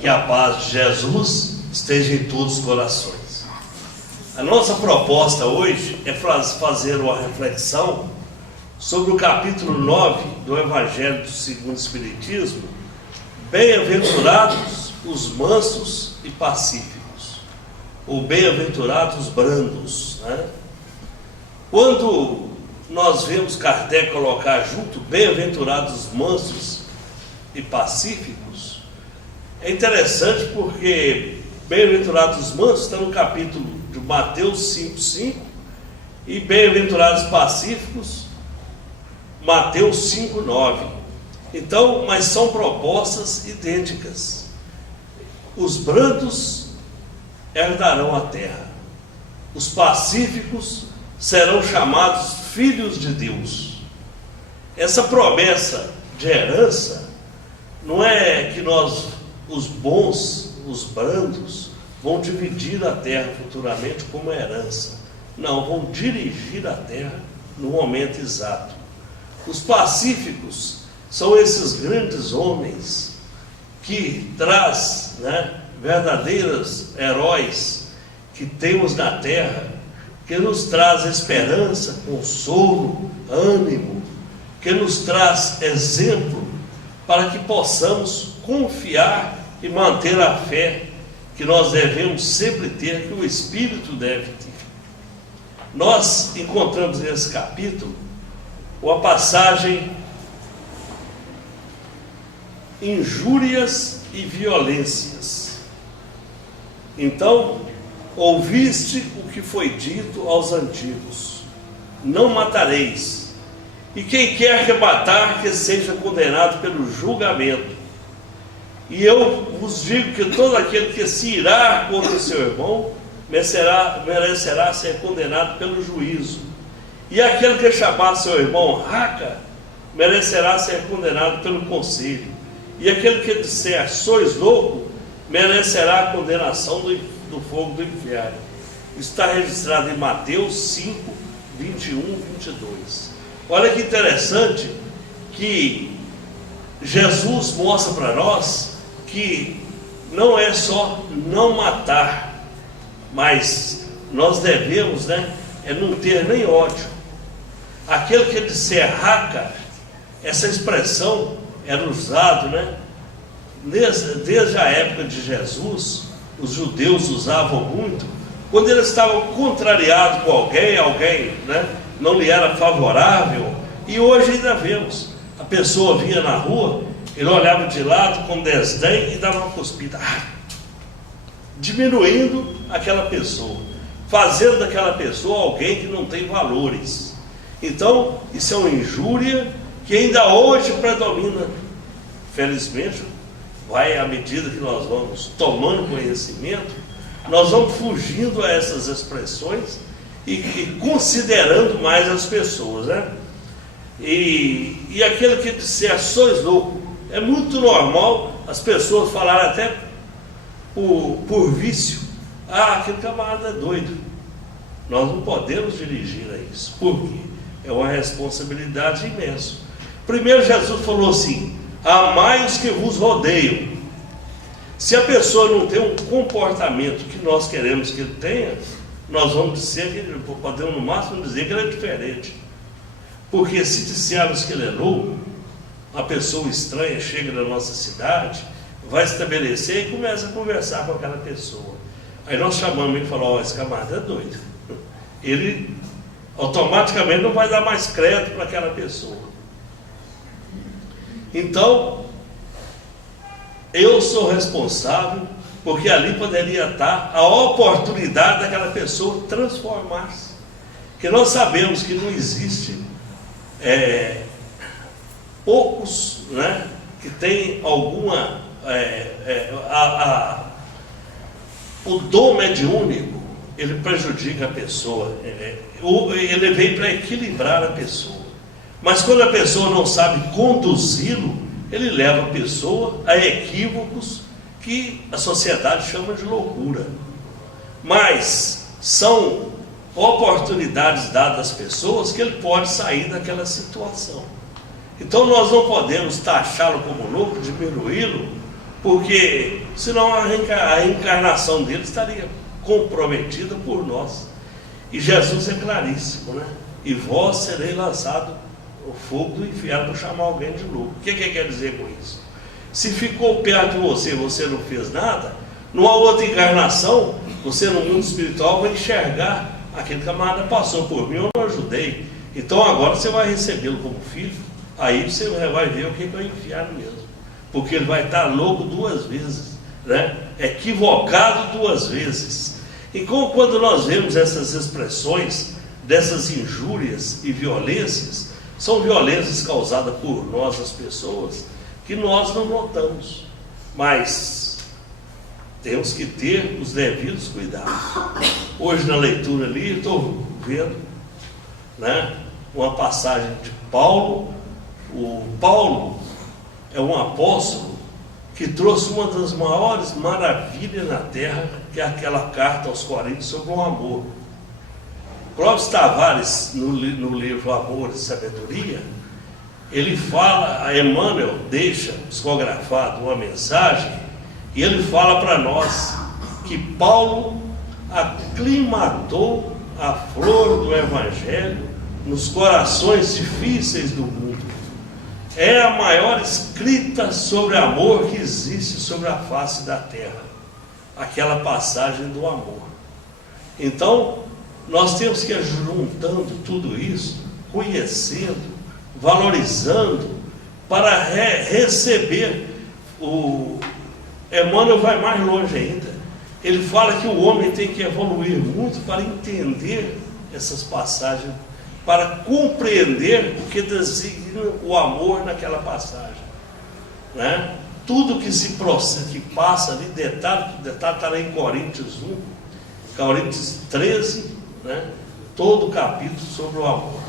Que a paz de Jesus esteja em todos os corações. A nossa proposta hoje é fazer uma reflexão sobre o capítulo 9 do Evangelho segundo o Espiritismo. Bem-aventurados os mansos e pacíficos, ou bem-aventurados os brandos, né? Quando nós vemos Kardec colocar junto bem-aventurados os mansos e pacíficos, é interessante porque bem-aventurados os mansos está no capítulo de Mateus 5,5 e bem-aventurados pacíficos, Mateus 5,9. Então, mas são propostas idênticas. Os brandos herdarão a terra, os pacíficos serão chamados filhos de Deus. Essa promessa de herança não é que nós, os bons, os brandos, vão dividir a terra futuramente como herança. Não, vão dirigir a terra no momento exato. Os pacíficos são esses grandes homens que traz, verdadeiros heróis que temos na terra, que nos traz esperança, consolo, ânimo, que nos traz exemplo para que possamos confiar e manter a fé que nós devemos sempre ter, que o Espírito deve ter. Nós encontramos nesse capítulo uma passagem: injúrias e violências. Então, ouviste o que foi dito aos antigos: não matareis, e quem quer que matar, que seja condenado pelo julgamento. E eu vos digo que todo aquele que se irá contra o seu irmão merecerá ser condenado pelo juízo. E aquele que chamar seu irmão raca merecerá ser condenado pelo conselho. E aquele que disser sois louco merecerá a condenação do fogo do inferno. Está registrado em Mateus 5, 21, 22. Olha que interessante que Jesus mostra para nós que não é só não matar, mas nós devemos, não ter nem ódio. Aquele que disser raca, essa expressão era usada, desde a época de Jesus, os judeus usavam muito, quando eles estavam contrariados com alguém, não lhe era favorável. E hoje ainda vemos, a pessoa vinha na rua, ele olhava de lado com desdém e dava uma cuspida, diminuindo aquela pessoa, fazendo daquela pessoa alguém que não tem valores. Então, isso é uma injúria que ainda hoje predomina. Felizmente, à medida que nós vamos tomando conhecimento, nós vamos fugindo a essas expressões e considerando mais as pessoas, E aquele que disser sois louco, é muito normal as pessoas falarem até por vício: aquele camarada é doido. Nós não podemos dirigir a isso. Por quê? É uma responsabilidade imensa. Primeiro, Jesus falou assim: amai os que vos rodeiam. Se a pessoa não tem um comportamento que nós queremos que ele tenha, nós vamos dizer que, podemos no máximo dizer que ele é diferente. Porque se dissermos que ele é louco, uma pessoa estranha chega na nossa cidade, vai estabelecer e começa a conversar com aquela pessoa. Aí nós chamamos ele e falamos: esse camarada é doido. Ele automaticamente não vai dar mais crédito para aquela pessoa. Então, eu sou responsável, porque ali poderia estar a oportunidade daquela pessoa transformar-se. Porque nós sabemos que não existe poucos, que tem alguma o dom mediúnico, ele prejudica a pessoa, ele vem para equilibrar a pessoa, mas quando a pessoa não sabe conduzi-lo, ele leva a pessoa a equívocos que a sociedade chama de loucura. Mas são oportunidades dadas às pessoas que ele pode sair daquela situação. Então nós não podemos taxá-lo como louco, diminuí-lo, porque senão a reencarnação dele estaria comprometida por nós. E Jesus é claríssimo, né? E vós sereis lançado o fogo do inferno para chamar alguém de louco. O que quer dizer com isso? Se ficou perto de você e você não fez nada, numa outra encarnação, você no mundo espiritual vai enxergar: aquele camarada passou por mim, eu não ajudei, então agora você vai recebê-lo como filho. Aí você vai ver o que é o inferno mesmo, porque ele vai estar louco duas vezes, né? Equivocado duas vezes. E como quando nós vemos essas expressões dessas injúrias e violências, são violências causadas por nós, as pessoas, que nós não notamos, mas temos que ter os devidos cuidados. Hoje na leitura ali, estou vendo, né, uma passagem de Paulo. O Paulo é um apóstolo que trouxe uma das maiores maravilhas na terra, que é aquela carta aos Coríntios sobre o amor. Clóvis Tavares, no livro Amor e Sabedoria, ele fala, a Emmanuel deixa psicografado uma mensagem, e ele fala para nós que Paulo aclimatou a flor do Evangelho nos corações difíceis do mundo. É a maior escrita sobre amor que existe sobre a face da terra, aquela passagem do amor. Então, nós temos que ir juntando tudo isso, conhecendo, valorizando, para receber. O Emmanuel vai mais longe ainda. Ele fala que o homem tem que evoluir muito para entender essas passagens, para compreender o que designa o amor naquela passagem, né? Tudo que que passa ali, detalhe está lá em Coríntios 1, Coríntios 13, né? Todo o capítulo sobre o amor.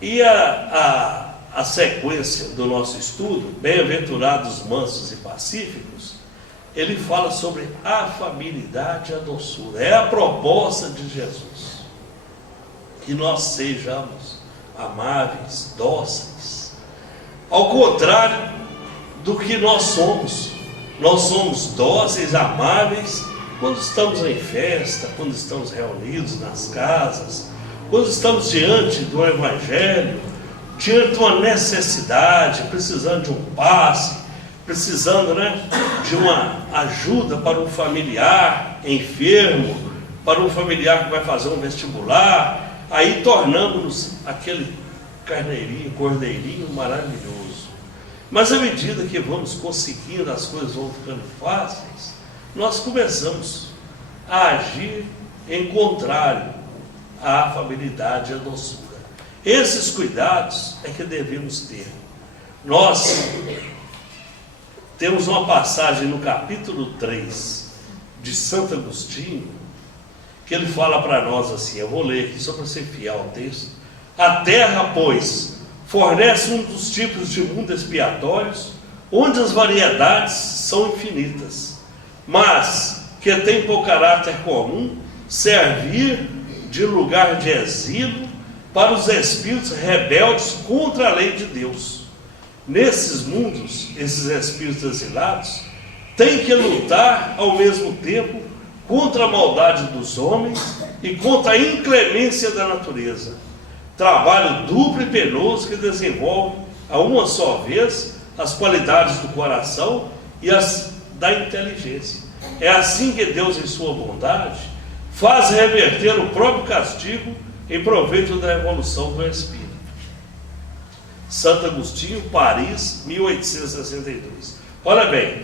E a sequência do nosso estudo, bem-aventurados mansos e pacíficos, ele fala sobre a afabilidade e a doçura. É a proposta de Jesus, que nós sejamos amáveis, dóceis, ao contrário do que nós somos. Nós somos dóceis, amáveis, quando estamos em festa, quando estamos reunidos nas casas, quando estamos diante do Evangelho, diante de uma necessidade, precisando de um passe, precisando, né, de uma ajuda para um familiar enfermo, para um familiar que vai fazer um vestibular, aí tornamos-nos aquele carneirinho, cordeirinho maravilhoso. Mas à medida que vamos conseguindo, as coisas vão ficando fáceis, nós começamos a agir em contrário à afabilidade e à doçura. Esses cuidados é que devemos ter. Nós temos uma passagem no capítulo 3 de Santo Agostinho, que ele fala para nós assim, eu vou ler aqui só para ser fiel ao texto. A terra, pois, fornece um dos tipos de mundo expiatórios, onde as variedades são infinitas, mas que tem por caráter comum servir de lugar de exílio para os espíritos rebeldes contra a lei de Deus. Nesses mundos, esses espíritos exilados têm que lutar ao mesmo tempo contra a maldade dos homens e contra a inclemência da natureza. Trabalho duplo e penoso que desenvolve a uma só vez as qualidades do coração e as da inteligência. É assim que Deus, em sua bondade, faz reverter o próprio castigo em proveito da evolução do espírito. Santo Agostinho, Paris, 1862. Olha bem,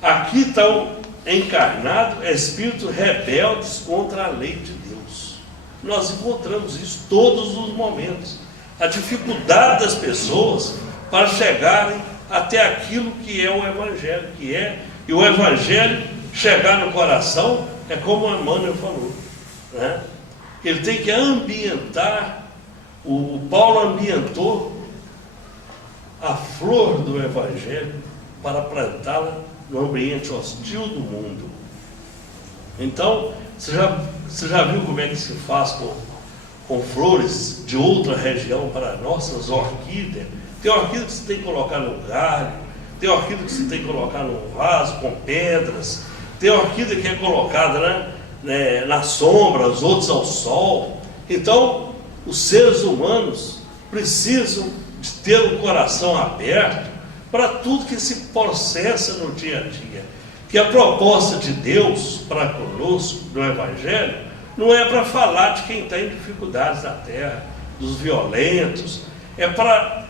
aqui estão encarnados espíritos rebeldes contra a lei de Deus. Nós encontramos isso todos os momentos. A dificuldade das pessoas para chegarem até aquilo que é o Evangelho, e o Evangelho chegar no coração é como o Emmanuel falou, né? Ele tem que ambientar. O Paulo ambientou a flor do Evangelho para plantá-la no ambiente hostil do mundo. Então, você já viu como é que se faz com flores de outra região para nossas orquídeas? Tem orquídeas que você tem que colocar no galho, tem orquídea que você tem que colocar num vaso com pedras, tem orquídea que é colocada, na sombra, os outros ao sol. Então, os seres humanos precisam de ter um coração aberto para tudo que se processa no dia a dia. Que a proposta de Deus para conosco, no Evangelho, não é para falar de quem está em dificuldades na terra, dos violentos, é para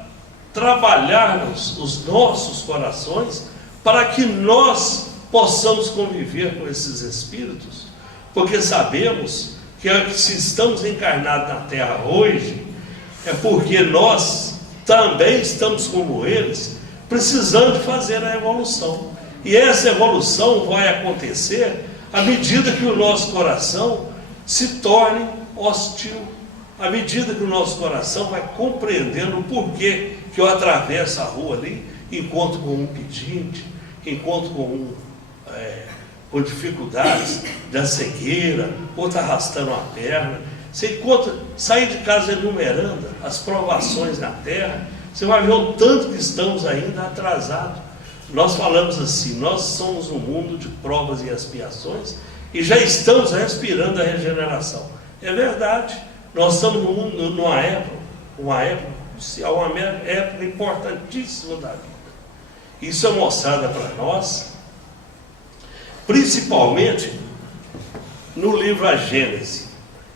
trabalharmos os nossos corações para que nós possamos conviver com esses espíritos, porque sabemos que se estamos encarnados na terra hoje, é porque nós também estamos como eles, precisando fazer a evolução. E essa evolução vai acontecer à medida que o nosso coração se torne hostil, à medida que o nosso coração vai compreendendo o porquê que eu atravesso a rua ali, encontro com um pedinte, encontro com um com dificuldades da cegueira, outro arrastando a perna. Você encontra, sair de casa enumerando as provações na terra, você vai ver o tanto que estamos ainda atrasados. Nós falamos assim, nós somos um mundo de provas e expiações e já estamos respirando a regeneração. É verdade, nós estamos numa época crucial, uma época importantíssima da vida. Isso é mostrado para nós, principalmente no livro A Gênese.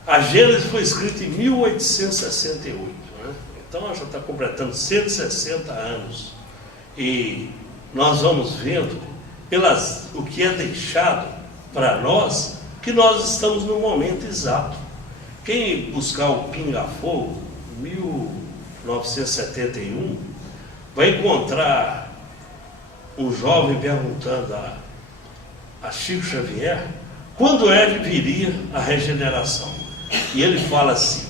A Gênese foi escrita em 1868, então já está completando 160 anos. E nós vamos vendo, o que é deixado para nós, que nós estamos no momento exato. Quem buscar o Pinga-Fogo, 1971, vai encontrar um jovem perguntando a Chico Xavier quando é que viria a regeneração. E ele fala assim: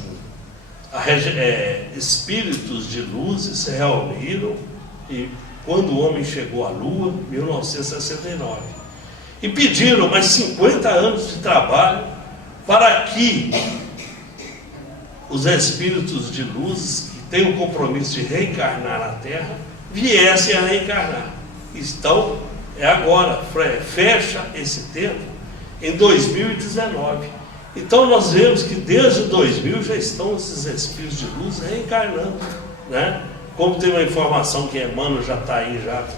espíritos de luzes se reuniram e quando o homem chegou à Lua, 1969, e pediram mais 50 anos de trabalho para que os espíritos de luzes que têm o compromisso de reencarnar na Terra viessem a reencarnar. Então, é agora, fecha esse tempo em 2019. Então nós vemos que desde 2000 já estão esses espíritos de luz reencarnando, Como tem uma informação que Emmanuel já está aí já com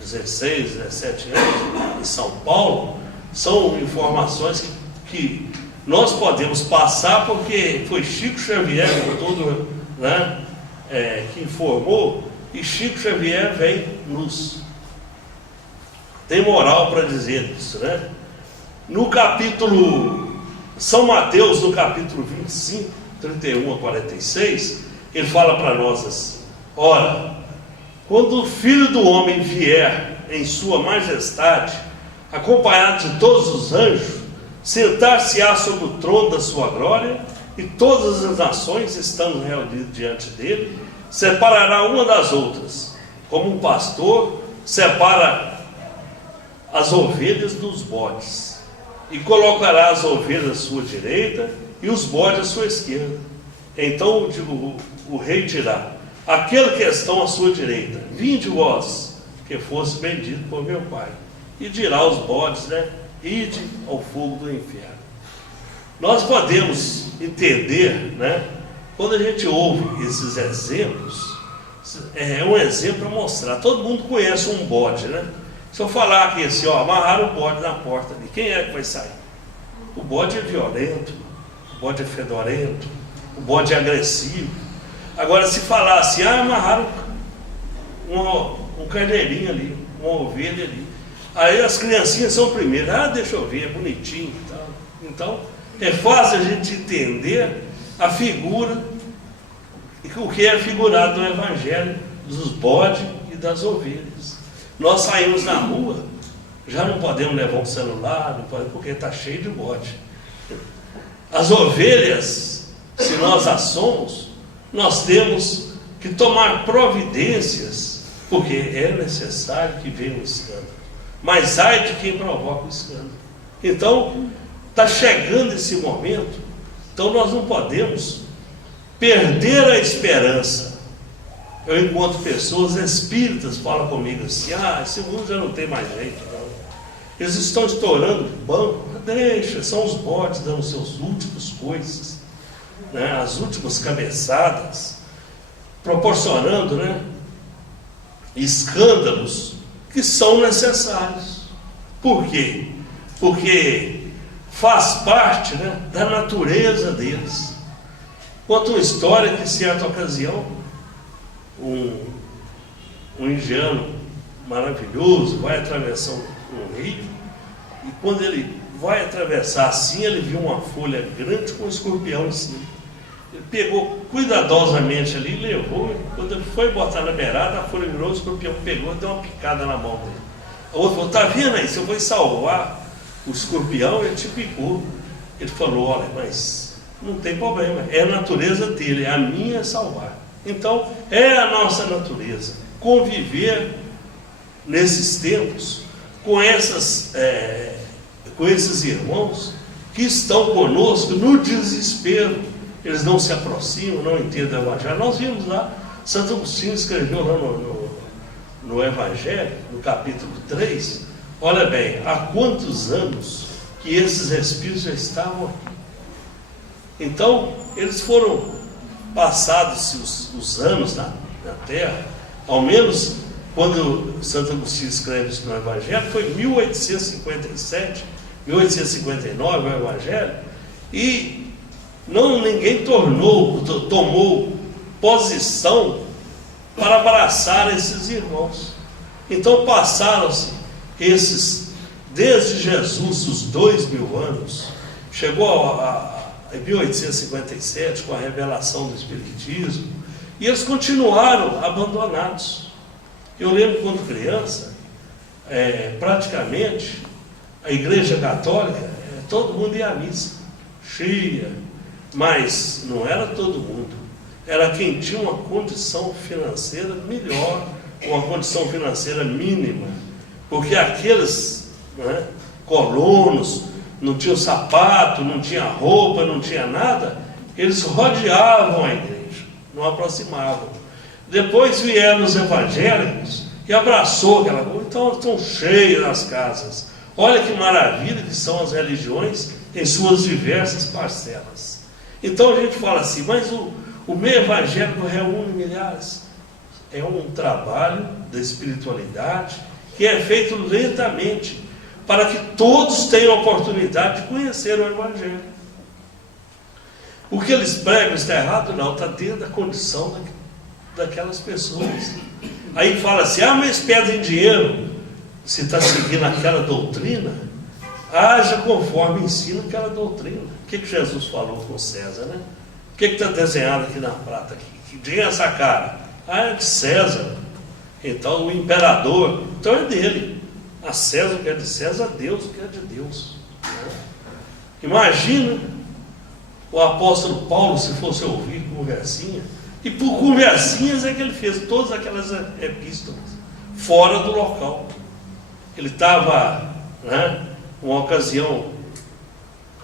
16, 17 anos em São Paulo, são informações que nós podemos passar porque foi Chico Xavier que informou, e Chico Xavier vem tem moral para dizer isso, No capítulo São Mateus, no capítulo 25, 31 a 46, ele fala para nós assim: ora, quando o Filho do Homem vier em sua majestade, acompanhado de todos os anjos, sentar-se-á sobre o trono da sua glória, e todas as nações, estando reunidas diante dele, separará uma das outras, como um pastor separa as ovelhas dos bodes, e colocará as ovelhas à sua direita e os bodes à sua esquerda. Então o rei dirá: aquele que estão à sua direita, vinde vós, que fosse bendito por meu Pai. E dirá aos bodes, ide ao fogo do inferno. Nós podemos entender, quando a gente ouve esses exemplos, é um exemplo para mostrar. Todo mundo conhece um bode, Se eu falar aqui assim, amarraram o bode na porta ali, quem é que vai sair? O bode é violento, o bode é fedorento, o bode é agressivo. Agora, se falar assim, amarraram um carneirinho ali, uma ovelha ali, aí as criancinhas são primeiras, deixa eu ver, é bonitinho e tal. Então, é fácil a gente entender a figura, o que é figurado no Evangelho dos bodes e das ovelhas. Nós saímos na rua, já não podemos levar um celular, não podemos, porque está cheio de bode. As ovelhas, se nós as somos, nós temos que tomar providências, porque é necessário que venha um escândalo. Mas ai de quem provoca o escândalo. Então, está chegando esse momento, então nós não podemos perder a esperança eu encontro pessoas espíritas, falam comigo assim, esse mundo já não tem mais jeito, não. Eles estão estourando o banco, deixa, são os bodes dando seus últimos coices, né, as últimas cabeçadas, proporcionando, né, escândalos que são necessários. Por quê? Porque faz parte, né, da natureza deles. Conta uma história que, em certa ocasião, um indiano maravilhoso vai atravessar um rio, e quando ele vai atravessar assim, ele viu uma folha grande com um escorpião em cima. Ele pegou cuidadosamente ali e levou. Quando ele foi botar na beirada, a folha virou, o escorpião pegou e deu uma picada na mão dele. O outro falou, está vendo aí, se eu vou salvar o escorpião, ele te picou. Ele falou, olha, mas não tem problema, é a natureza dele, a minha é salvar. Então, é a nossa natureza conviver nesses tempos com esses irmãos que estão conosco no desespero. Eles não se aproximam, não entendem o Evangelho. Nós vimos lá, Santo Agostinho escreveu lá no Evangelho, no capítulo 3, olha bem, há quantos anos que esses espíritos já estavam aqui. Então, eles foram passados os anos na Terra, ao menos quando Santo Agostinho escreve isso no Evangelho, foi 1857, 1859 o Evangelho, e ninguém tomou posição para abraçar esses irmãos. Então passaram-se desde Jesus, os 2000 anos, chegou em 1857 com a revelação do Espiritismo, e eles continuaram abandonados. Eu lembro quando criança, praticamente a Igreja Católica, todo mundo ia à missa, cheia, mas não era todo mundo, era quem tinha uma condição financeira melhor, uma condição financeira mínima, porque aqueles, né, colonos, não tinham sapato, não tinha roupa, não tinha nada, eles rodeavam a igreja, não aproximavam. Depois vieram os evangélicos e abraçou aquela coisa, então estão cheios as casas. Olha que maravilha que são as religiões em suas diversas parcelas. Então a gente fala assim, mas o meio evangélico reúne milhares. É um trabalho da espiritualidade que é feito lentamente, para que todos tenham a oportunidade de conhecer o Evangelho. O que eles pregam está errado? Não, está dentro da condição daquelas pessoas. Aí fala assim, mas pedem dinheiro. Se está seguindo aquela doutrina, haja conforme ensina aquela doutrina. O que Jesus falou com César, né? O que está desenhado aqui na prata? Aqui? Que dinheiro é essa cara? É de César. Então o imperador, então é dele. A César o que é de César, Deus o que é de Deus, né? Imagina o apóstolo Paulo se fosse ouvir conversinha, e por conversinhas é que ele fez todas aquelas epístolas, fora do local. Ele estava, né, uma ocasião,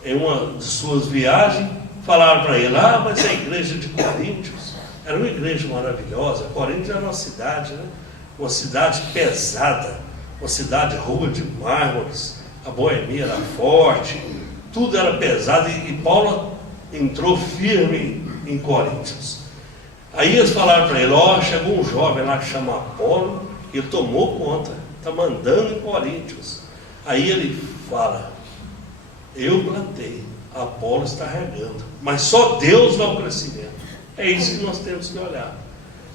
em uma de suas viagens, falaram para ele, mas a igreja de Coríntios era uma igreja maravilhosa. Coríntios era uma cidade, né, uma cidade pesada, uma cidade rua de mármores, a boemia era forte, tudo era pesado, e Paulo entrou firme em Coríntios. Aí eles falaram para ele, chegou um jovem lá que chama Apolo, e ele tomou conta, está mandando em Coríntios. Aí ele fala, eu plantei, Apolo está regando, mas só Deus dá o crescimento. É isso que nós temos que olhar.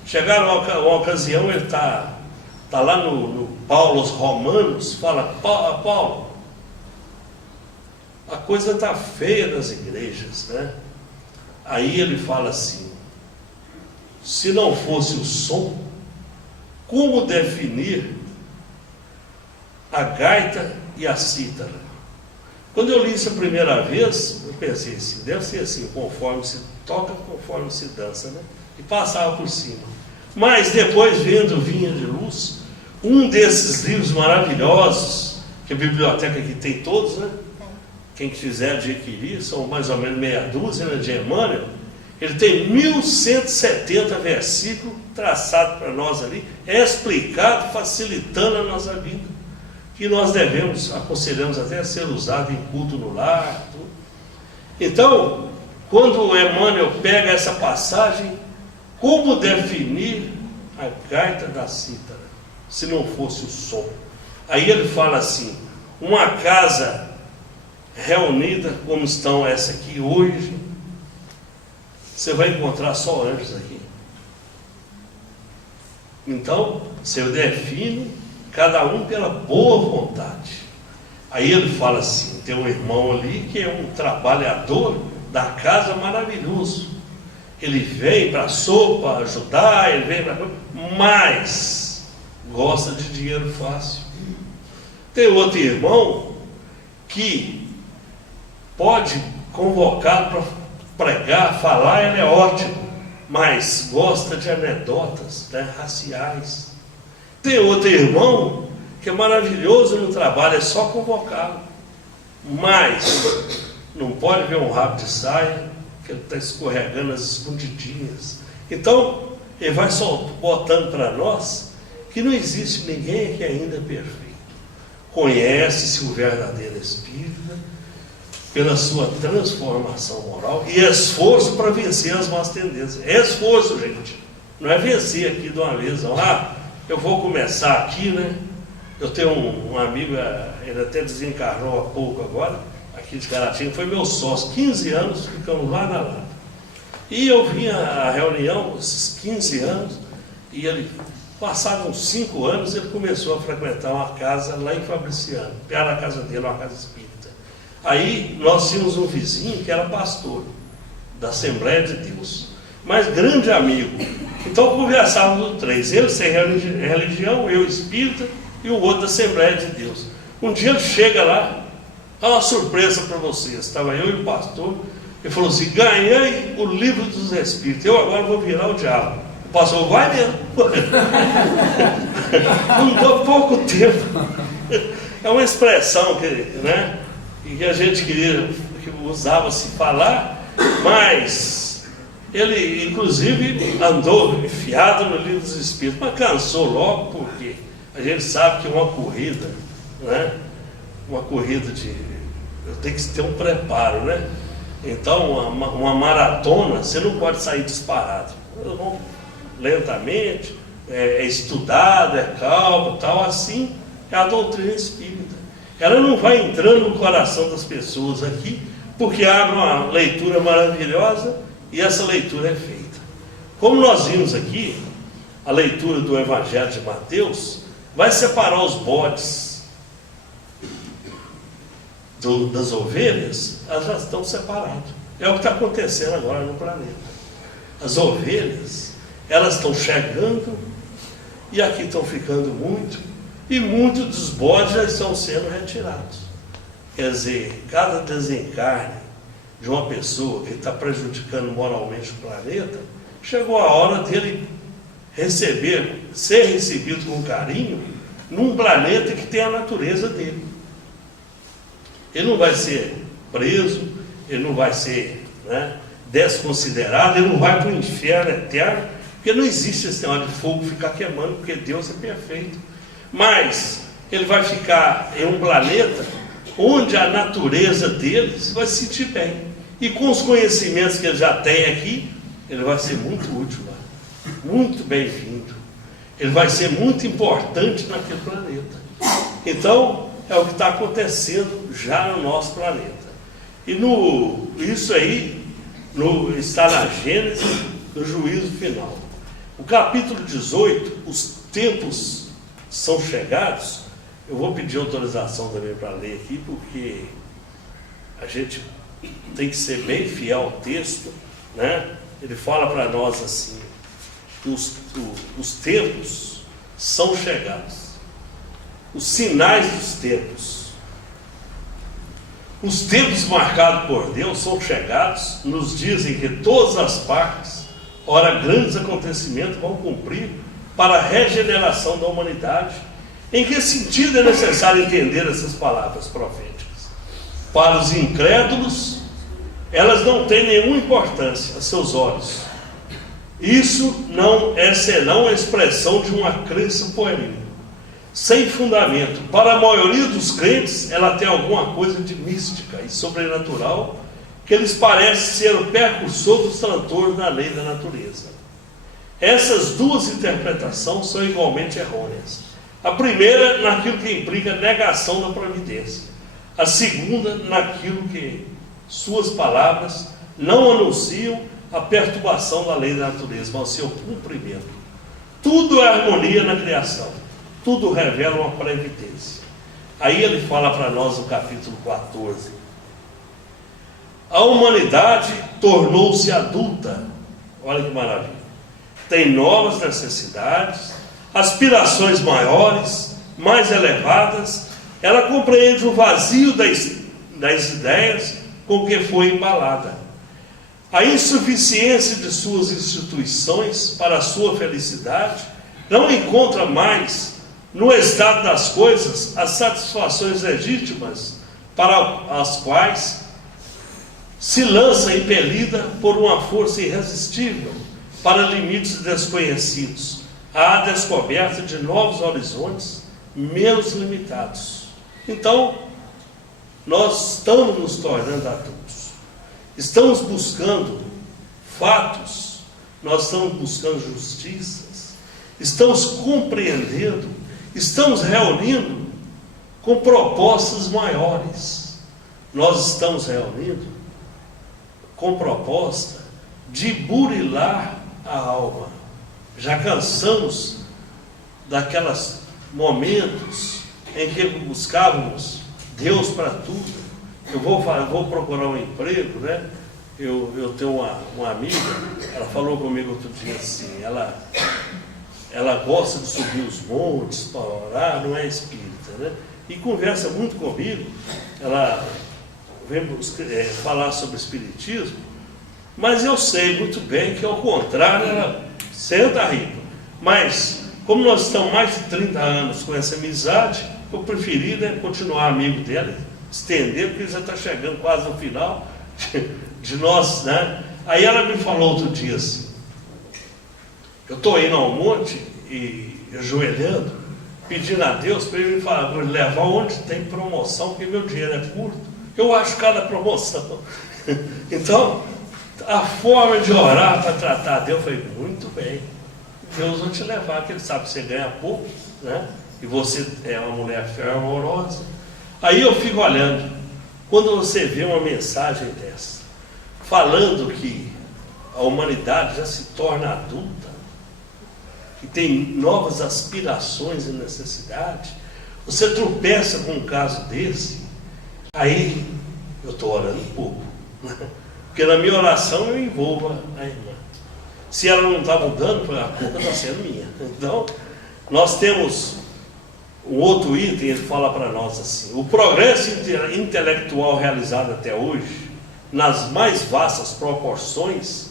Chegaram uma ocasião, ele está lá no Paulo aos Romanos, fala, Paulo, a coisa está feia nas igrejas, né? Aí ele fala assim, se não fosse o som, como definir a gaita e a cítara? Quando eu li isso a primeira vez, eu pensei assim, deve ser assim, conforme se toca, conforme se dança, né? E passava por cima. Mas depois, vendo Vinha de Luz, um desses livros maravilhosos, que a biblioteca aqui tem todos, né? Quem quiser adquirir, são mais ou menos meia dúzia, né, de Emmanuel. Ele tem 1170 versículos traçados para nós ali, é explicado, facilitando a nossa vida, que nós devemos, aconselhamos até a ser usado em culto no lar, tudo. Então, quando o Emmanuel pega essa passagem, como definir a gaita da cítara, se não fosse o som? Aí ele fala assim: uma casa reunida como estão essa aqui hoje, você vai encontrar só anjos aqui. Então, você define cada um pela boa vontade. Aí ele fala assim: tem um irmão ali que é um trabalhador da casa maravilhoso. Ele vem para a sopa ajudar, ele vem para... mas gosta de dinheiro fácil. Tem outro irmão que pode convocar para pregar, falar, ele é ótimo, mas gosta de anedotas, né, raciais. Tem outro irmão que é maravilhoso no trabalho, é só convocá-lo, mas não pode ver um rabo de saia, que ele está escorregando as escondidinhas. Então, ele vai só botando para nós que não existe ninguém que ainda é perfeito. Conhece-se o verdadeiro espírita pela sua transformação moral e esforço para vencer as más tendências. É esforço, gente. Não é vencer aqui de uma vez, não. Eu vou começar aqui, né? Eu tenho um amigo, ele até desencarnou há pouco agora, aqui de Caratinga, foi meu sócio, 15 anos, ficamos lá na Lapa. E eu vinha à reunião, esses 15 anos, e ele, passados uns 5 anos, ele começou a frequentar uma casa lá em Fabriciano, perto da casa dele, uma casa espírita. Aí nós tínhamos um vizinho que era pastor da Assembleia de Deus, mas grande amigo. Então conversávamos os três, ele sem religião, eu espírita e o outro da Assembleia de Deus. Um dia ele chega lá, uma surpresa para vocês, estava eu e o pastor, ele falou assim: ganhei o livro dos Espíritos, eu agora vou virar o diabo. O pastor: vai mesmo. Não deu pouco tempo. É uma expressão que, né, que a gente queria, que usava-se falar, mas ele inclusive andou enfiado no livro dos Espíritos, mas cansou logo, porque a gente sabe que uma corrida, né, uma corrida tem que ter um preparo, né? Então, uma maratona, você não pode sair disparado. Lentamente, é estudado, é calmo, tal, assim é a doutrina espírita. Ela não vai entrando no coração das pessoas aqui, porque abre uma leitura maravilhosa e essa leitura é feita. Como nós vimos aqui, a leitura do Evangelho de Mateus vai separar os bodes das ovelhas, elas já estão separadas. É o que está acontecendo agora no planeta. As ovelhas, elas estão chegando, e aqui estão ficando muito, e muitos dos bodes já estão sendo retirados. Quer dizer, cada desencarne de uma pessoa que está prejudicando moralmente o planeta, chegou a hora dele ser recebido com carinho num planeta que tem a natureza dele. Ele não vai ser preso, ele não vai ser, né, desconsiderado, ele não vai para o inferno eterno, porque não existe esse negócio de fogo ficar queimando, porque Deus é perfeito. Mas ele vai ficar em um planeta onde a natureza dele vai se sentir bem. E com os conhecimentos que ele já tem aqui, ele vai ser muito útil lá, muito bem-vindo. Ele vai ser muito importante naquele planeta. Então, é o que está acontecendo já no nosso planeta. E isso aí está na Gênesis, no juízo final. O capítulo 18, os tempos são chegados. Eu vou pedir autorização também para ler aqui, porque a gente tem que ser bem fiel ao texto, né? Ele fala para nós assim: os tempos são chegados. Os sinais dos tempos. Os tempos marcados por Deus são chegados nos dias em que todas as partes, ora grandes acontecimentos, vão cumprir para a regeneração da humanidade. Em que sentido é necessário entender essas palavras proféticas? Para os incrédulos, elas não têm nenhuma importância a seus olhos. Isso não é senão a expressão de uma crença pueril, sem fundamento. Para a maioria dos crentes, ela tem alguma coisa de mística e sobrenatural, que lhes parece ser o precursor dos transtornos da lei da natureza. Essas duas interpretações são igualmente errôneas. A primeira, naquilo que implica negação da providência. A segunda, naquilo que suas palavras não anunciam a perturbação da lei da natureza, mas o seu cumprimento. Tudo é harmonia na criação. Tudo revela uma previdência. Aí ele fala para nós no capítulo 14. A humanidade tornou-se adulta. Olha que maravilha. Tem novas necessidades, aspirações maiores, mais elevadas. Ela compreende o vazio das ideias com que foi embalada. A insuficiência de suas instituições para a sua felicidade não encontra mais no estado das coisas as satisfações legítimas para as quais se lança impelida por uma força irresistível para limites desconhecidos, à descoberta de novos horizontes menos limitados. Então, nós estamos nos tornando adultos, estamos buscando fatos, nós estamos buscando justiças, estamos compreendendo, estamos reunindo com propostas maiores. Nós estamos reunindo com proposta de burilar a alma. Já cansamos daquelos momentos em que buscávamos Deus para tudo. Eu vou procurar um emprego, né? Eu tenho uma amiga, ela falou comigo outro dia assim, ela gosta de subir os montes para orar, não é espírita, né? E conversa muito comigo, ela vem falar sobre espiritismo, mas eu sei muito bem que ao contrário, ela senta riba. Mas, como nós estamos mais de 30 anos com essa amizade, eu preferi, né, continuar amigo dela, estender, porque já está chegando quase no final de nós, né? Aí ela me falou outro dia assim, eu estou indo ao monte e ajoelhando, pedindo a Deus para ele me levar onde tem promoção, porque meu dinheiro é curto, eu acho cada promoção. Então, a forma de orar para tratar a Deus foi muito bem. Deus vai te levar, porque Ele sabe que você ganha pouco, né? E você é uma mulher fervorosa. Aí eu fico olhando, quando você vê uma mensagem dessa, falando que a humanidade já se torna adulta, que tem novas aspirações e necessidades, você tropeça com um caso desse, aí eu estou orando um pouco, né? Porque na minha oração eu envolvo a irmã. Se ela não está mudando, a culpa está sendo minha. Então, nós temos um outro item, ele fala para nós assim: o progresso intelectual realizado até hoje, nas mais vastas proporções,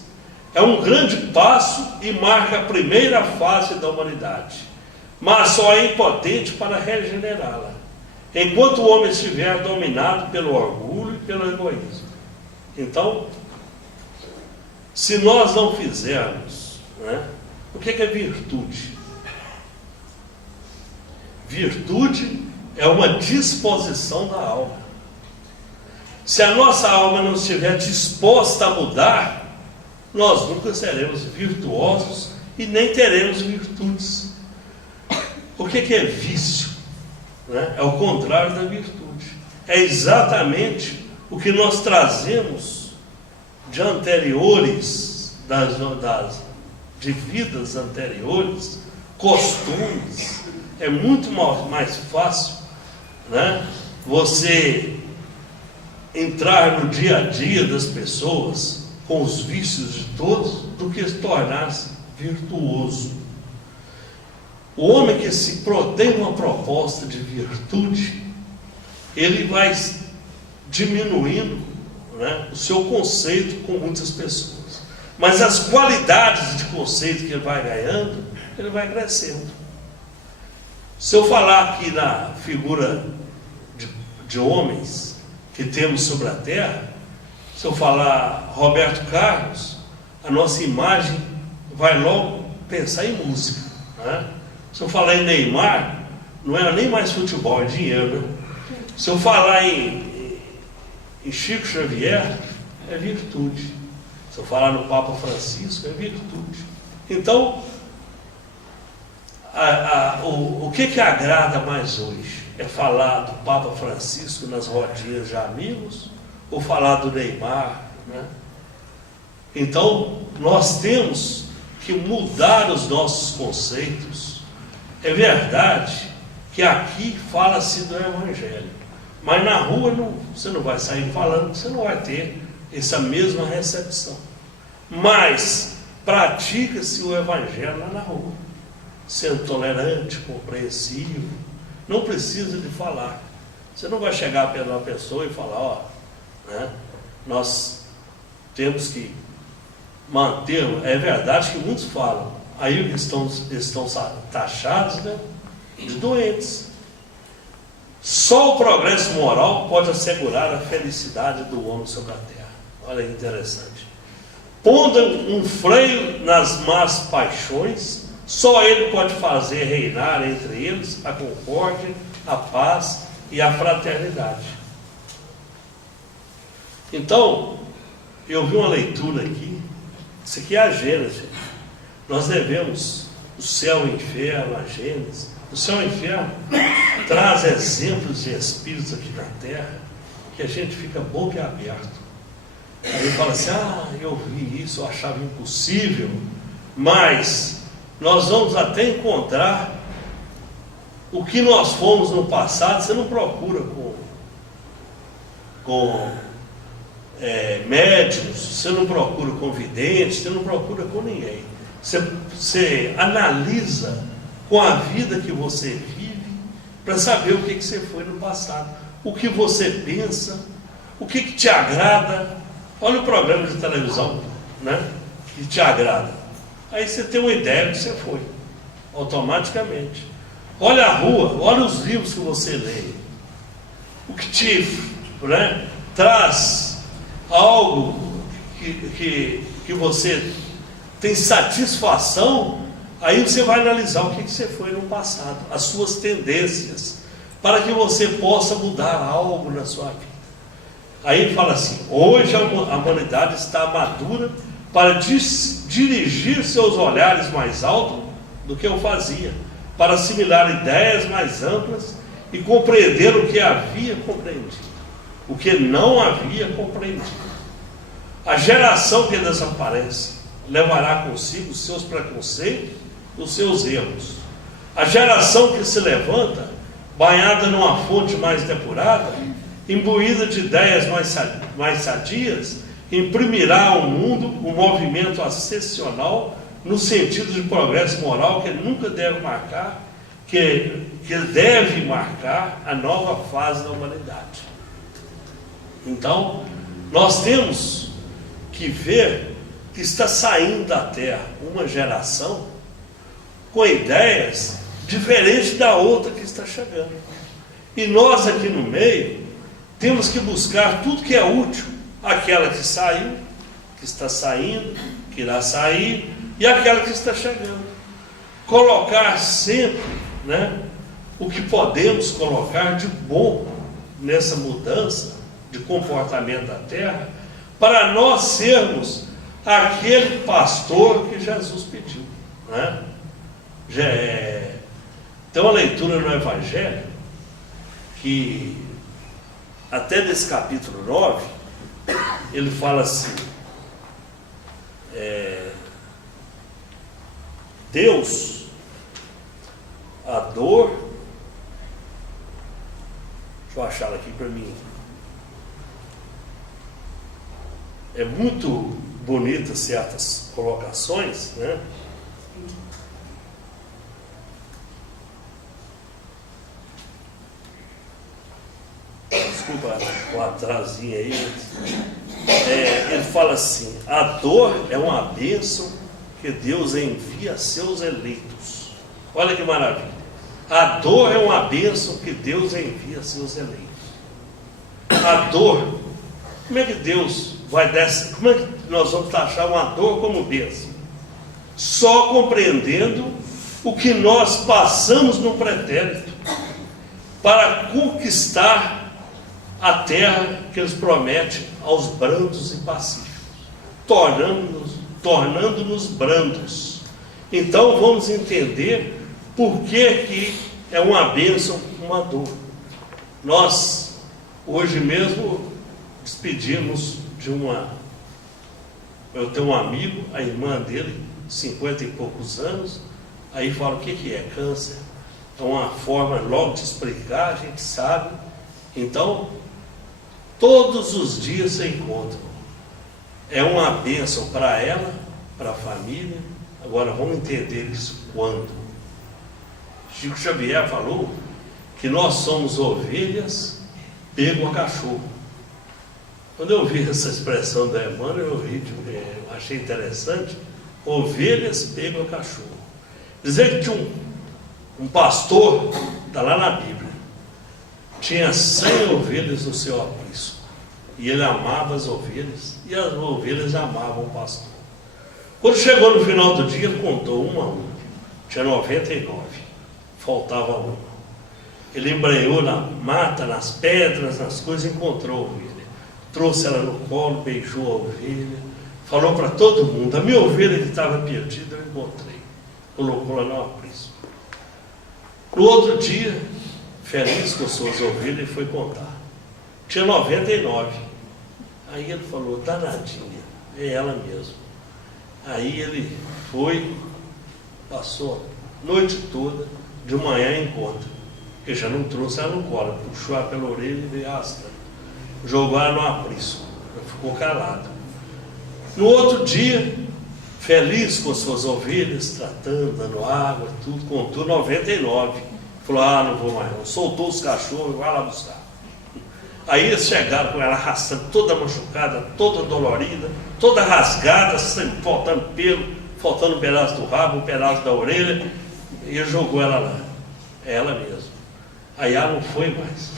é um grande passo e marca a primeira fase da humanidade, mas só é impotente para regenerá-la, enquanto o homem estiver dominado pelo orgulho e pelo egoísmo. Então, se nós não fizermos, né, o que é virtude? Virtude é uma disposição da alma. Se a nossa alma não estiver disposta a mudar, nós nunca seremos virtuosos e nem teremos virtudes. O que é vício? Né? É o contrário da virtude. É exatamente o que nós trazemos de anteriores, de vidas anteriores, costumes. É muito mais fácil, né, você entrar no dia a dia das pessoas com os vícios de todos do que tornar-se virtuoso. O homem que tem uma proposta de virtude, ele vai diminuindo, né, o seu conceito com muitas pessoas, mas as qualidades de conceito que ele vai ganhando, ele vai crescendo. Se eu falar aqui na figura de homens que temos sobre a terra, Se eu falar Roberto Carlos, a nossa imagem vai logo pensar em música, né? Se eu falar em Neymar, não é nem mais futebol, é dinheiro, né? Se eu falar em Chico Xavier, é virtude. Se eu falar no Papa Francisco, é virtude. Então, o que agrada mais hoje? É falar do Papa Francisco nas rodinhas de amigos ou falar do Neymar, né? Então, nós temos que mudar os nossos conceitos. É verdade que aqui fala-se do Evangelho, mas na rua você não vai sair falando, você não vai ter essa mesma recepção. Mas pratica-se o Evangelho lá na rua, sendo tolerante, compreensivo, não precisa de falar. Você não vai chegar perto de uma pessoa e falar, né, nós temos que manter. É verdade que muitos falam, aí estão taxados, né, de doentes. Só o progresso moral pode assegurar a felicidade do homem sobre a terra. Olha que interessante. Pondo um freio nas más paixões, só ele pode fazer reinar entre eles a concórdia, a paz e a fraternidade. Então, eu vi uma leitura aqui, isso aqui é a Gênesis. Nós devemos o céu e o inferno, a Gênesis. O céu e o inferno traz exemplos de espíritos aqui na terra que a gente fica boquiaberto. Aí fala assim, eu vi isso, eu achava impossível, mas nós vamos até encontrar o que nós fomos no passado. Você não procura com médiums, você não procura com videntes, você não procura com ninguém. Você analisa com a vida que você vive para saber o que você foi no passado, o que você pensa, o que te agrada. Olha o programa de televisão, né, que te agrada. Aí você tem uma ideia do que você foi, automaticamente. Olha a rua, olha os livros que você lê. O que te, né, traz algo que você tem satisfação, aí você vai analisar o que você foi no passado, as suas tendências, para que você possa mudar algo na sua vida. Aí ele fala assim, hoje a humanidade está madura para dirigir seus olhares mais alto do que eu fazia, para assimilar ideias mais amplas e compreender o que havia compreendido, o que não havia compreendido. A geração que desaparece levará consigo os seus preconceitos, os seus erros. A geração que se levanta, banhada numa fonte mais depurada, imbuída de ideias mais sadias, imprimirá ao mundo um movimento ascensional no sentido de progresso moral que nunca deve marcar, que deve marcar a nova fase da humanidade. Então, nós temos que ver que está saindo da Terra uma geração com ideias diferentes da outra que está chegando. E nós aqui no meio temos que buscar tudo que é útil, aquela que saiu, que está saindo, que irá sair, e aquela que está chegando. Colocar sempre, né, o que podemos colocar de bom nessa mudança de comportamento da terra, para nós sermos aquele pastor que Jesus pediu, né? Tem uma leitura no Evangelho que até desse capítulo 9 ele fala assim, Deus, a dor, deixa eu achar aqui para mim, é muito bonita certas colocações, né? Desculpa o atrasinho aí. Ele fala assim, a dor é uma bênção que Deus envia a seus eleitos. Olha que maravilha. A dor é uma bênção que Deus envia a seus eleitos. A dor Como é que Deus vai dessa? Como é que nós vamos taxar uma dor como bênção? Só compreendendo o que nós passamos no pretérito para conquistar a terra que eles prometem aos brandos e pacíficos, tornando-nos brandos. Então vamos entender por que é uma bênção, uma dor. Nós, hoje mesmo, despedimos de eu tenho um amigo, a irmã dele, 50 e poucos anos, aí fala, o que é câncer? É uma forma logo de explicar, a gente sabe. Então, todos os dias se encontram. É uma bênção para ela, para a família. Agora, vamos entender isso quando? Chico Xavier falou que nós somos ovelhas pego a cachorro. Quando eu vi essa expressão da Emmanuel, eu ri, achei interessante. Ovelhas pego a cachorro. Dizer que tinha um pastor, está lá na Bíblia, tinha 100 ovelhas no seu aprisco, e ele amava as ovelhas, e as ovelhas amavam o pastor. Quando chegou no final do dia, ele contou uma a uma, tinha 99, faltava uma. Ele embrenhou na mata, nas pedras, nas coisas, encontrou a ovelha, trouxe ela no colo, beijou a ovelha, falou para todo mundo, a minha ovelha que estava perdida, eu encontrei, colocou lá no aprisco. No outro dia, feliz com suas ovelhas, ele foi contar. Tinha 99. Aí ele falou, danadinha, é ela mesmo. Aí ele foi, passou a noite toda, de manhã encontra. Ele já não trouxe ela no colo, puxou ela pela orelha e veio arrastando. Jogou ela no aprisco, ela ficou calada. No outro dia, feliz com suas ovelhas, tratando, dando água, tudo, contou 99. Falou, não vou mais não. Soltou os cachorros, vai lá buscar. Aí eles chegaram com ela arrastando, toda machucada, toda dolorida, toda rasgada, faltando pelo, faltando um pedaço do rabo, um pedaço da orelha, e ele jogou ela lá. É ela mesma. Aí ela não foi mais.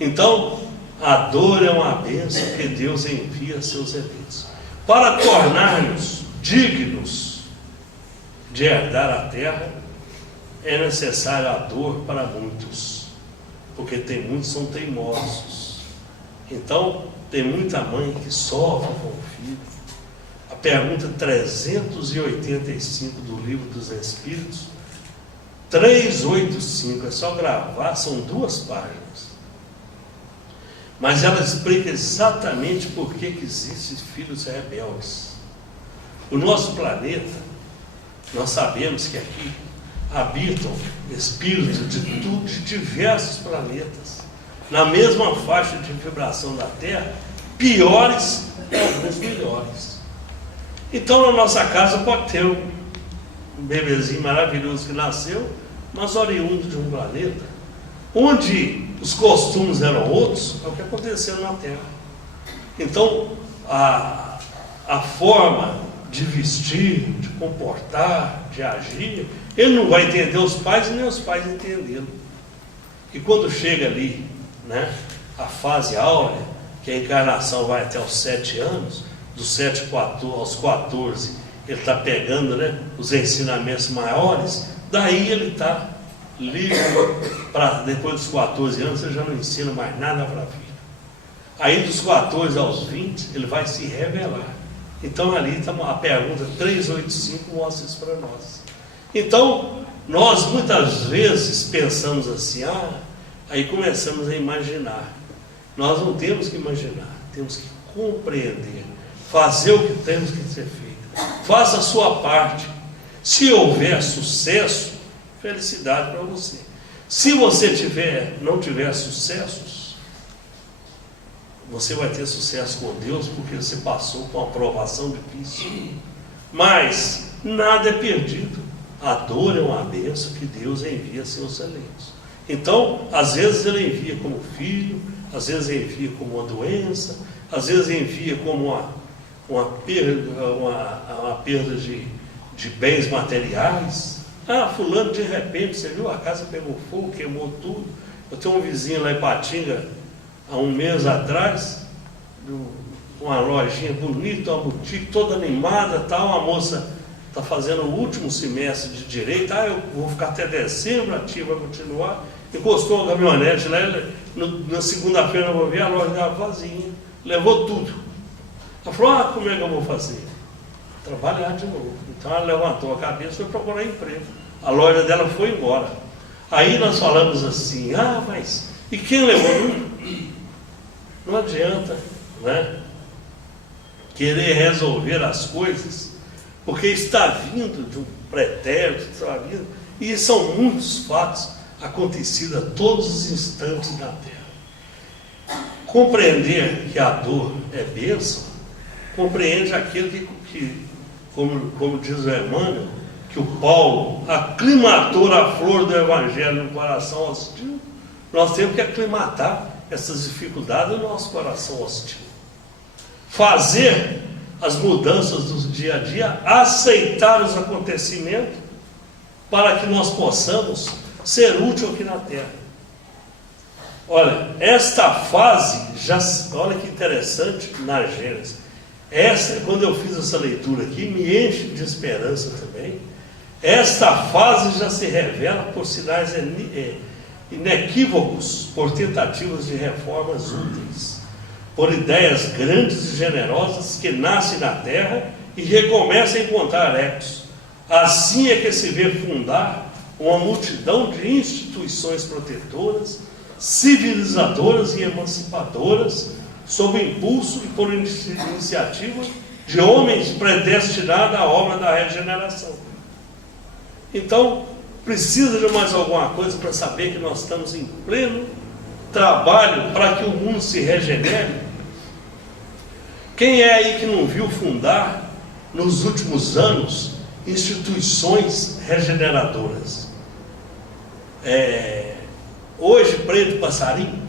Então, a dor é uma bênção que Deus envia a seus eleitos para tornar-nos dignos de herdar a terra. É necessária a dor para muitos, porque tem muitos que são teimosos. Então, tem muita mãe que sofre com o filho. A pergunta 385 do Livro dos Espíritos, 385, é só gravar, são 2 páginas. Mas ela explica exatamente por que existem filhos rebeldes. O nosso planeta, nós sabemos que aqui habitam espíritos de diversos planetas, na mesma faixa de vibração da Terra, piores e alguns melhores. Então, na nossa casa pode ter um bebezinho maravilhoso que nasceu, mas oriundo de um planeta, onde os costumes eram outros, é o que aconteceu na Terra. Então, a forma de vestir, de comportar, de agir, ele não vai entender os pais e nem os pais entendê-lo. E quando chega ali, né, a fase áurea, que a encarnação vai até os 7 anos, dos 7 aos 14, ele está pegando, né, os ensinamentos maiores, daí ele está livre para, depois dos 14 anos, você já não ensina mais nada para a vida. Aí dos 14 aos 20, ele vai se revelar. Então ali está a pergunta 385 mostra isso para nós. Então, nós muitas vezes pensamos assim, aí começamos a imaginar. Nós não temos que imaginar, temos que compreender, fazer o que temos que ser feito. Faça a sua parte. Se houver sucesso, felicidade para você. Se você não tiver sucessos, você vai ter sucesso com Deus, porque você passou por uma provação difícil. Mas nada é perdido. A dor é uma bênção que Deus envia a seus eleitos. Então, às vezes ele envia como filho, às vezes envia como uma doença, às vezes envia como uma perda de bens materiais. Fulano, de repente, você viu, a casa pegou fogo, queimou tudo. Eu tenho um vizinho lá em Patinga, há um mês atrás, uma lojinha bonita, uma boutique toda animada, tal, uma moça está fazendo o último semestre de Direito, eu vou ficar até dezembro, a tia vai continuar, encostou a caminhonete lá, na segunda-feira eu vou ver, a loja estava vazia, levou tudo. Ela falou, como é que eu vou fazer? Trabalhar de novo. Então ela levantou a cabeça e foi procurar emprego. A loja dela foi embora. Aí nós falamos assim, mas e quem levou? Não adianta, né? Querer resolver as coisas, porque está vindo de um pretérito, está vindo, e são muitos fatos acontecidos a todos os instantes da terra. Compreender que a dor é bênção, compreende aquele que como diz o Emmanuel, que o Paulo aclimatou a flor do Evangelho no coração hostil. Nós temos que aclimatar essas dificuldades no nosso coração hostil. Fazer as mudanças do dia a dia, aceitar os acontecimentos, para que nós possamos ser útil aqui na Terra. Olha, esta fase, olha que interessante na Gênesis. Quando eu fiz essa leitura aqui, me enche de esperança também. Esta fase já se revela por sinais inequívocos, por tentativas de reformas úteis, por ideias grandes e generosas que nascem na terra e recomeçam a encontrar ecos. Assim é que se vê fundar uma multidão de instituições protetoras, civilizadoras e emancipadoras, sob impulso e por iniciativa de homens predestinados à obra da regeneração. Então, precisa de mais alguma coisa para saber que nós estamos em pleno trabalho para que o mundo se regenere? Quem é aí que não viu fundar, nos últimos anos, instituições regeneradoras? Hoje, preto passarinho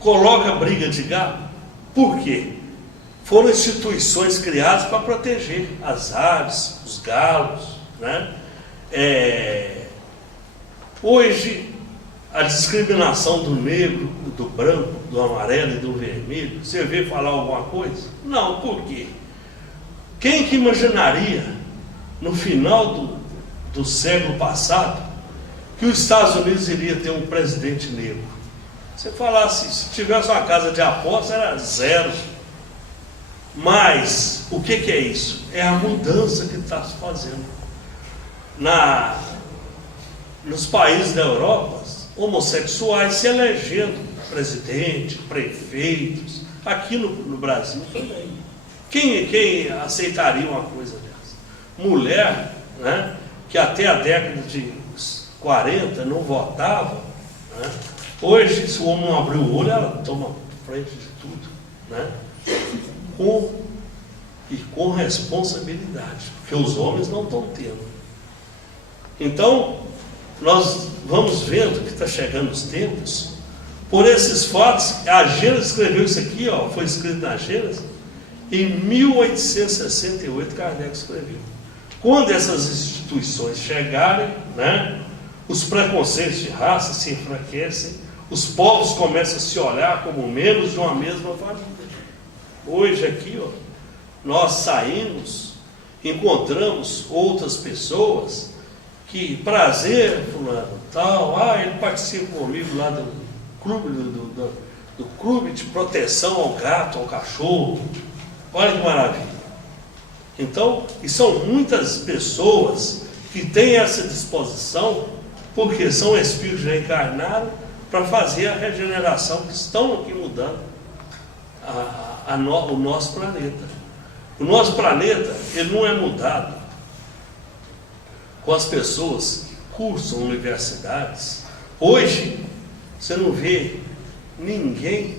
coloca briga de gado. Por quê? Foram instituições criadas para proteger as aves, os galos, né? Hoje, a discriminação do negro, do branco, do amarelo e do vermelho, você vê falar alguma coisa? Não, por quê? Quem que imaginaria, no final do século passado, que os Estados Unidos iria ter um presidente negro? Você falasse, se tivesse uma casa de aposta, era zero. Mas, o que é isso? É a mudança que está se fazendo. Nos países da Europa, homossexuais se elegendo presidente, prefeitos, aqui no Brasil também. Quem aceitaria uma coisa dessa? Mulher, né, que até a década de 40 não votava, né? Hoje, se o homem não abrir o olho, ela toma frente de tudo, né? Com responsabilidade, porque os homens não estão tendo. Então, nós vamos vendo que está chegando os tempos, por esses fatos. A Gênesis escreveu isso aqui, foi escrito na Gênesis, em 1868, Kardec escreveu. Quando essas instituições chegarem, né, os preconceitos de raça se enfraquecem, os povos começam a se olhar como membros de uma mesma família. Hoje aqui, nós saímos, encontramos outras pessoas que, prazer, fulano, tal, ele participa comigo lá do clube de proteção ao gato, ao cachorro. Olha que maravilha. Então, e são muitas pessoas que têm essa disposição, porque são espíritos já encarnados, para fazer a regeneração, que estão aqui mudando o nosso planeta. O nosso planeta, ele não é mudado com as pessoas que cursam universidades. Hoje, você não vê ninguém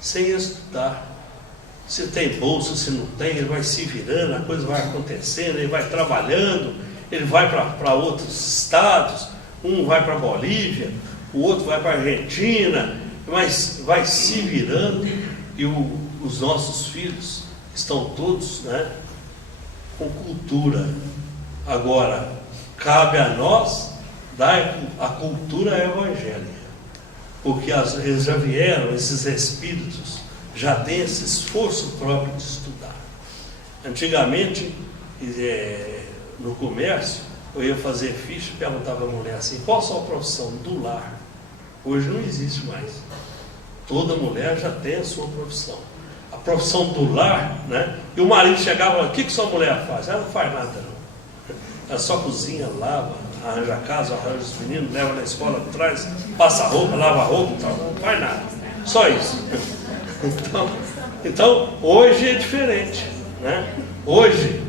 sem estudar. Se tem bolsa, se não tem, ele vai se virando, a coisa vai acontecendo, ele vai trabalhando, ele vai para outros estados, um vai para a Bolívia, o outro vai para a Argentina, mas vai se virando, e os nossos filhos estão todos, né, com cultura. Agora, cabe a nós dar a cultura evangélica, porque eles já vieram, esses espíritos, já tem esse esforço próprio de estudar. Antigamente, no comércio, eu ia fazer ficha e perguntava à mulher assim, qual a sua profissão? Do lar. Hoje não existe mais. Toda mulher já tem a sua profissão. A profissão do lar, né? E o marido chegava e falava, o que sua mulher faz? Ela não faz nada não. Ela só cozinha, lava, arranja a casa, arranja os meninos, leva na escola, traz, passa a roupa, lava a roupa, não faz nada. Só isso. Então hoje é diferente, né? Hoje,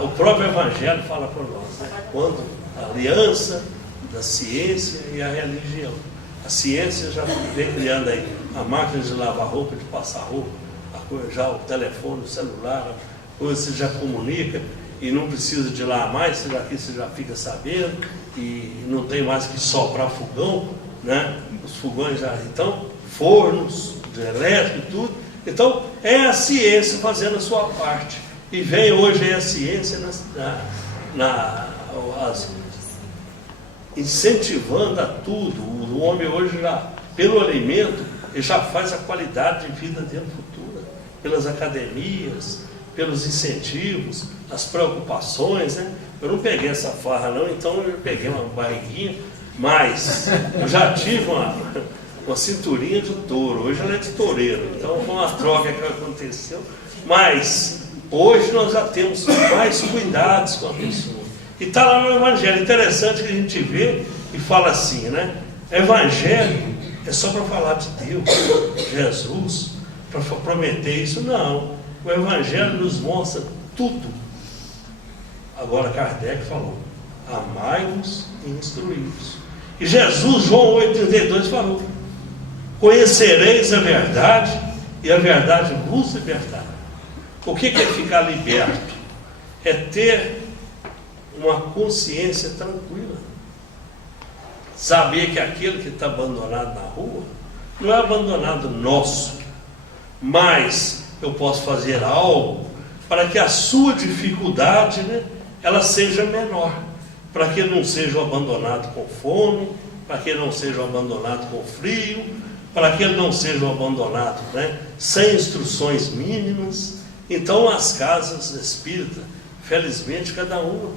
o próprio Evangelho fala por nós, né? Quando a aliança da ciência e a religião. A ciência já vem criando aí a máquina de lavar roupa, de passar roupa, já o telefone, o celular, você já comunica e não precisa de lá mais, você já fica sabendo, e não tem mais que soprar fogão, né? Os fogões já, então, fornos de elétrico e tudo. Então, é a ciência fazendo a sua parte. E vem hoje a ciência incentivando a tudo. O homem hoje, pelo alimento, ele já faz a qualidade de vida dele futura. Pelas academias, pelos incentivos, as preocupações, né? Eu não peguei essa farra não, então eu peguei uma barriguinha, mas eu já tive uma cinturinha de touro. Hoje ela é de toureiro, então foi uma troca que aconteceu. Mas hoje nós já temos mais cuidados com a pessoa. E está lá no Evangelho. Interessante que a gente vê e fala assim, né? Evangelho é só para falar de Deus, Jesus, para prometer isso. Não. O Evangelho nos mostra tudo. Agora Kardec falou, amai-vos e instruí-vos. E Jesus, João 8,32 falou, conhecereis a verdade e a verdade vos libertará. O que é ficar liberto? É ter uma consciência tranquila. Saber que aquele que está abandonado na rua não é abandonado nosso, mas eu posso fazer algo para que a sua dificuldade, né, ela seja menor, para que ele não seja abandonado com fome, para que ele não seja abandonado com frio, para que ele não seja abandonado, né, sem instruções mínimas. Então as casas espíritas, felizmente cada uma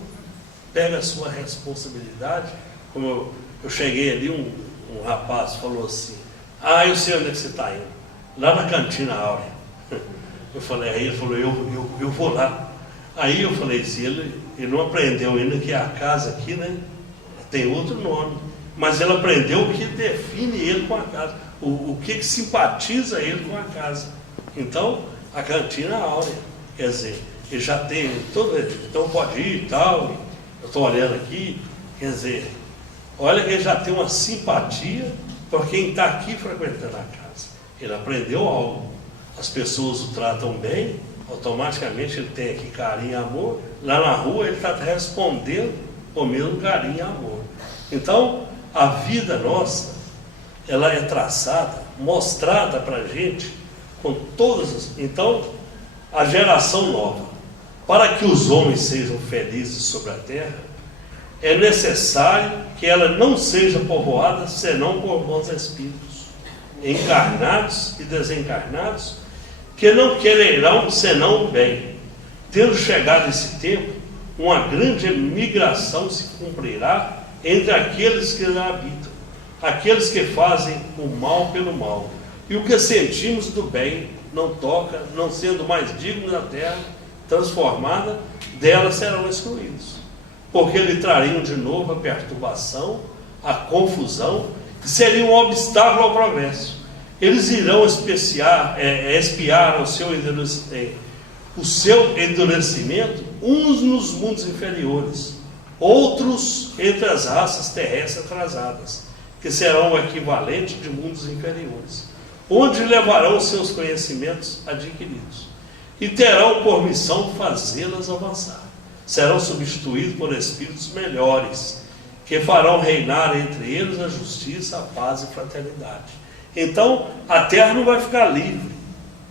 pega a sua responsabilidade. Como eu cheguei ali, um rapaz falou assim, eu sei onde é que você está indo, lá na Cantina Áurea. Eu falei, aí ele falou, eu vou lá. Aí eu falei assim, ele não aprendeu ainda que a casa aqui, né, tem outro nome, mas ele aprendeu o que define ele com a casa, o que simpatiza ele com a casa. Então, a Cantina Áurea, quer dizer, ele já tem todo, então pode ir e tal. Eu estou olhando aqui, quer dizer, olha que ele já tem uma simpatia por quem está aqui frequentando a casa. Ele aprendeu algo. As pessoas o tratam bem, automaticamente ele tem aqui carinho e amor. Lá na rua ele está respondendo com o mesmo carinho e amor. Então, a vida nossa, ela é traçada, mostrada para a gente, com todas as... Então, a geração nova, para que os homens sejam felizes sobre a terra, é necessário que ela não seja povoada senão por bons espíritos, encarnados e desencarnados, que não quererão senão o bem. Tendo chegado esse tempo, uma grande migração se cumprirá entre aqueles que lá habitam, aqueles que fazem o mal pelo mal, e o que sentimos do bem não toca, não sendo mais dignos da terra transformada, dela serão excluídos, porque lhe trariam de novo a perturbação, a confusão, que seria um obstáculo ao progresso. Eles irão espiar o seu endurecimento, uns nos mundos inferiores, outros entre as raças terrestres atrasadas, que serão o equivalente de mundos inferiores, onde levarão seus conhecimentos adquiridos, e terão por missão fazê-las avançar. Serão substituídos por espíritos melhores, que farão reinar entre eles a justiça, a paz e a fraternidade. Então, a terra não vai ficar livre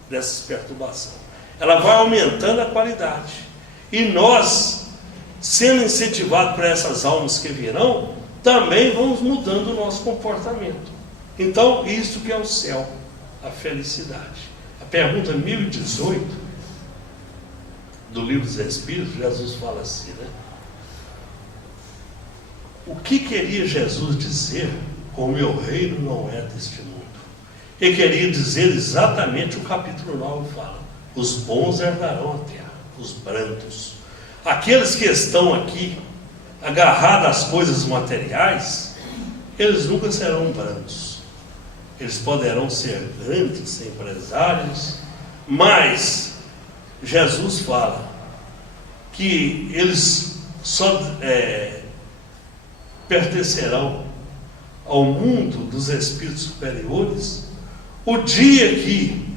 dessas perturbações. Ela vai aumentando a qualidade. E nós, sendo incentivados por essas almas que virão, também vamos mudando o nosso comportamento. Então, isso que é o céu. a felicidade. A pergunta 1018 do Livro dos Espíritos, Jesus fala assim, né? O que queria Jesus dizer com o meu reino não é deste mundo? Ele queria dizer exatamente o capítulo 9 fala: os bons herdarão a terra, os brandos. Aqueles que estão aqui agarrados às coisas materiais, eles nunca serão brandos. Eles poderão ser grandes empresários, mas Jesus fala que eles só pertencerão ao mundo dos espíritos superiores o dia que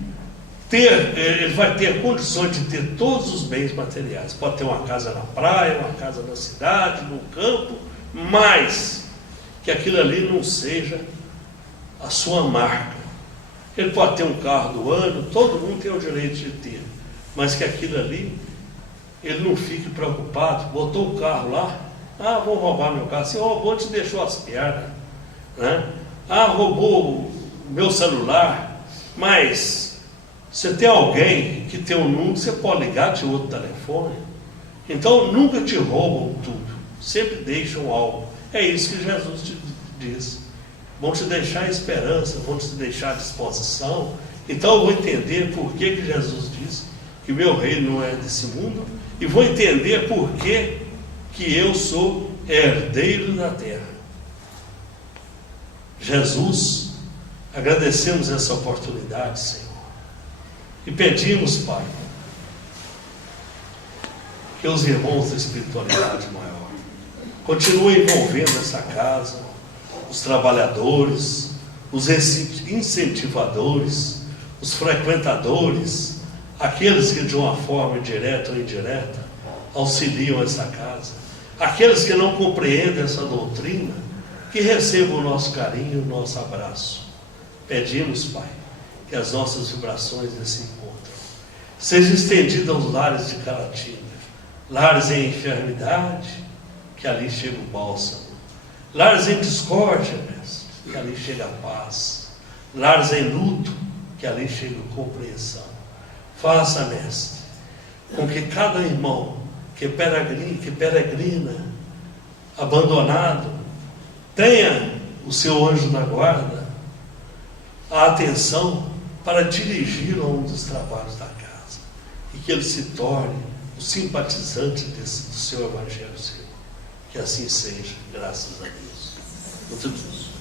ele vai ter condições de ter todos os bens materiais. Pode ter uma casa na praia, uma casa na cidade, no campo, mas que aquilo ali não seja a sua marca. Ele pode ter um carro do ano, todo mundo tem o direito de ter, mas que aquilo ali, ele não fique preocupado. Botou o carro lá, vão roubar meu carro. Se roubou, te deixou as pernas, né? Roubou o meu celular. Mas você tem alguém que tem um número, você pode ligar de outro telefone. Então nunca te roubam tudo, sempre deixam algo. É isso que Jesus te diz. Vão te deixar esperança, vão te deixar disposição. Então eu vou entender por que Jesus diz que meu reino não é desse mundo, e vou entender por que eu sou herdeiro da terra. Jesus, agradecemos essa oportunidade, Senhor, e pedimos, Pai, que os irmãos da espiritualidade maior continuem envolvendo essa casa, os trabalhadores, os incentivadores, os frequentadores, aqueles que de uma forma direta ou indireta auxiliam essa casa, aqueles que não compreendem essa doutrina, que recebam o nosso carinho e o nosso abraço. Pedimos, Pai, que as nossas vibrações desse encontro sejam estendidas aos lares de Caratinga, lares em enfermidade, que ali chega o bálsamo, lares em discórdia, mestre, que ali chega a paz, lares em luto, que ali chega a compreensão. Faça, mestre, com que cada irmão que peregrina, abandonado, tenha o seu anjo na guarda, a atenção para dirigi-lo a um dos trabalhos da casa, e que ele se torne o simpatizante do seu Evangelho, Senhor. Que assim seja, graças a Deus. Muito bem.